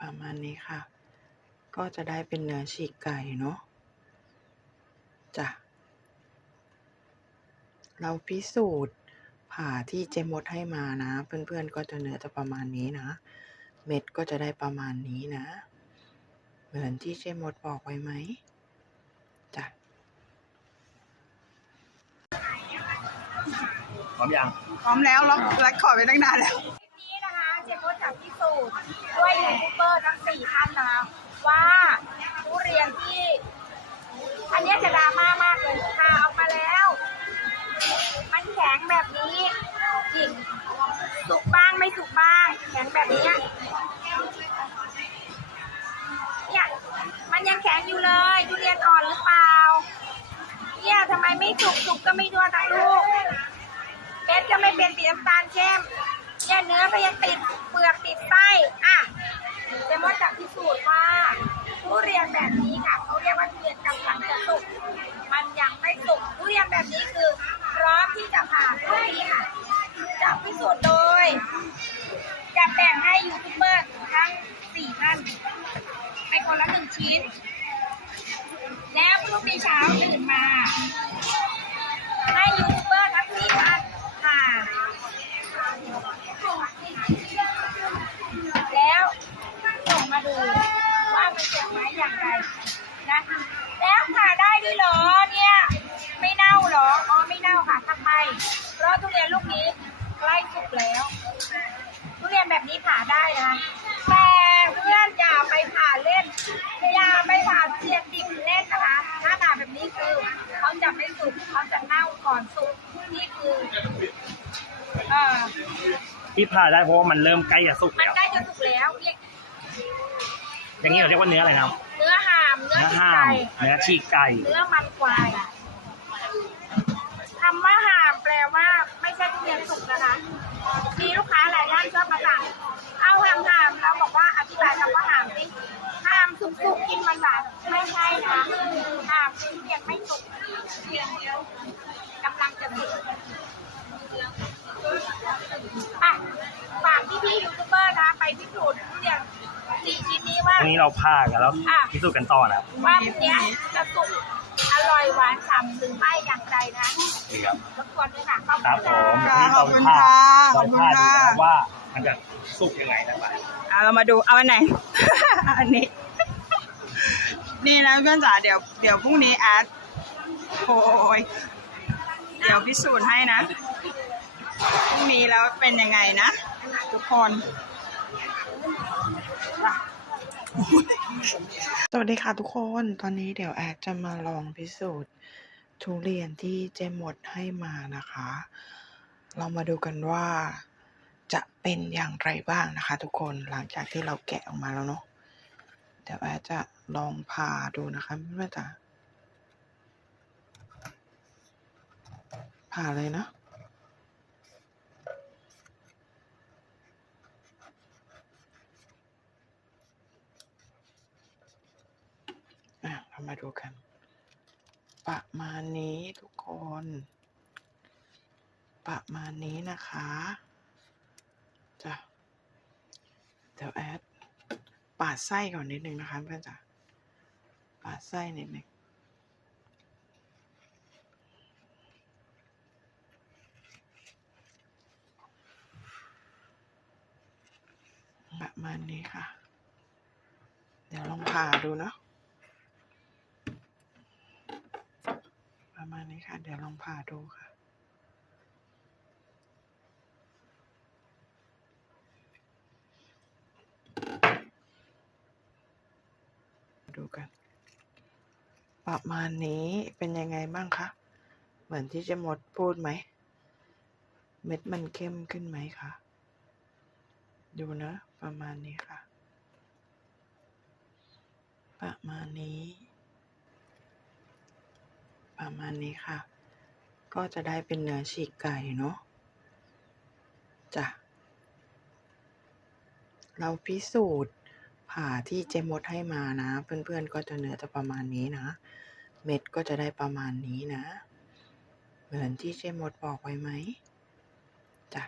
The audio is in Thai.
ประมาณนี้ค่ะ ก็จะได้เป็นเนื้อฉีกไก่เนาะจ้ะเราพิสูจน์ผ่าที่เจมดให้มานะ เพื่อนๆก็จะเนื้อจะประมาณนี้นะ เม็ดก็จะได้ประมาณนี้นะ เหมือนที่เจมดบอกไว้ไหมจ้ะพร้อมยังพร้อมแล้วล็อกรัดขอไปตั้งนานแล้ว สูจน์ด้วยยูทูบเบอร์ทั้งสี่ท่านนะคะว่าทุเรียนที่ อันนี้จะดราม่ามากเลยค่ะเอามาแล้ว มันแข็งแบบนี้อีกสุกบ้างไม่สุกบ้างแข็งแบบนี้ยเนี่ยมันยังแข็งอยู่เลยทุเรียนอ่อนหรือเปล่าเนี่ยทำไมไม่สุกสุกก็ไม่ทั่วทั้งลูกเม็ดก็ไม่เป็นสีน้ำตาลเข้ม เนี่ยเนื้อก็ยังติดเปลือกติดไส้อะเจมส์จะพิสูจน์ว่าทุเรียนแบบนี้ค่ะเขาเรียกว่าทุเรียนกำลังจะสุกมันยังไม่สุกทุเรียนแบบนี้คือพร้อมที่จะผ่าลูกนี้ค่ะจะพิสูจน์โดย จะแบ่งให้ยูทูบเบอร์ทั้งสี่ท่านไปคนละหนึ่งชิ้น แล้วพรุ่งนี้เช้าตื่นมา ให้ยูทูบเบอร์ทั้งสี่ท่านผ่าแล้วส่งมาดูว่ามันเจ็บ ไหมอย่างไรนะแล้วผ่าได้ด้วยเหรอเนี่ยไม่เน่าเหรออ๋อไม่เน่าค่ะทำไมเพราะทุเรียนลูกนี้ใกล้สุกแล้วทุเรียนแบบนี้ผ่าได้นะแต่เพื่อนอย่าไปผ่าเล่นอย่าไปผ่าทุเรียนดิบเล่นนะคะถ้าผ่าแบบนี้คือเขาจะไม่สุกเขาจะเน่าก่อนสุกนี่คือเอ่อที่ผ่าได้เพราะว่ามันเริ่มใกล้จะสุกมันแล้ว ใกล้จะสุกแล้วเรียก อย่างนี้เราเรียกว่าเนื้ออะไรนะครับ เนื้อหามเนื้อเนื้อชิ้นห่าไก่มเนื้อฉีกไก่ เนื้อมันควายคำว่าหามแปลว่า ไม่ใช่ทุเรียนสุกนะคะมีลูกค้าหลายท่านชอบมาสั่งเอาหามหามเราบอกว่าอธิบายคำว่าหามสิหามสุกสุกกินมันหวานไม่ใช่นะหามคือทุเรียนไม่สุกกำลังจะสุกอะฝากพี่พี่ๆยูทูบเบอร์นะไปพิสูจน์ทุเรียนสี่ชิ้นนี้ ว่า วันนี้เราผ่ากันแล้วอะ พิสูจน์กันต่อนะครับว่าพรุ่งนี้จะสุกอร่อยหวานฉ่ำหรือไม่อย่างไรนะนี่ครับ รบกวนด้วยค่ะขอบครับคุณผมค่ะนี่เราผ่าขอบคุณค่ะเราผ่าขอบคุณดูค่ะนะครับว่ามันจะสุกยังไงนะครับอะเรามาดูเอาอันไหน อันนี้ นี่นะเพื่อนจ๋าเดี๋ยวเดี๋ยวพรุ่งนี้แอดโอ้ยเดี๋ยวพิสูจน์ให้นะพรุ่งนี้แล้วเป็นยังไงนะ ทุกคนอะ สวัสดีค่ะทุกคน ตอนนี้เดี๋ยวแอดจะมาลองพิสูจน์ทุเรียนที่เจมหมดให้มานะคะ เรามาดูกันว่าจะเป็นอย่างไรบ้างนะคะ ทุกคน หลังจากที่เราแกะออกมาแล้วเนาะ เดี๋ยวแอดจะลองผ่าดูนะคะเพื่อนๆจ๋าผ่าเลยนะ อะเรา มาดูกัน ประมาณนี้ทุกคน ประมาณนี้นะคะจ้ะเดี๋ยวแอดปาดไส้ก่อนนิดนึงนะคะเพื่อนจ้ะปาดไส้นิดนึงประมาณนี้ค่ะ เดี๋ยวลองผ่าดูเนาะ ประมาณนี้ค่ะ เดี๋ยวลองผ่าดูค่ะ ดูกัน ประมาณนี้เป็นยังไงบ้างคะ เหมือนที่จะหมดพูดไหม เม็ดมันเข้มขึ้นไหมคะ ดูนะ ประมาณนี้ค่ะ ประมาณนี้ ประมาณนี้ค่ะ ก็จะได้เป็นเนื้อฉีกไก่เนาะจ้ะเราพิสูจน์ผ่าที่เจมดให้มานะ เพื่อนๆก็จะเนื้อจะประมาณนี้นะ เม็ดก็จะได้ประมาณนี้นะ เหมือนที่เจมดบอกไว้ไหมจะ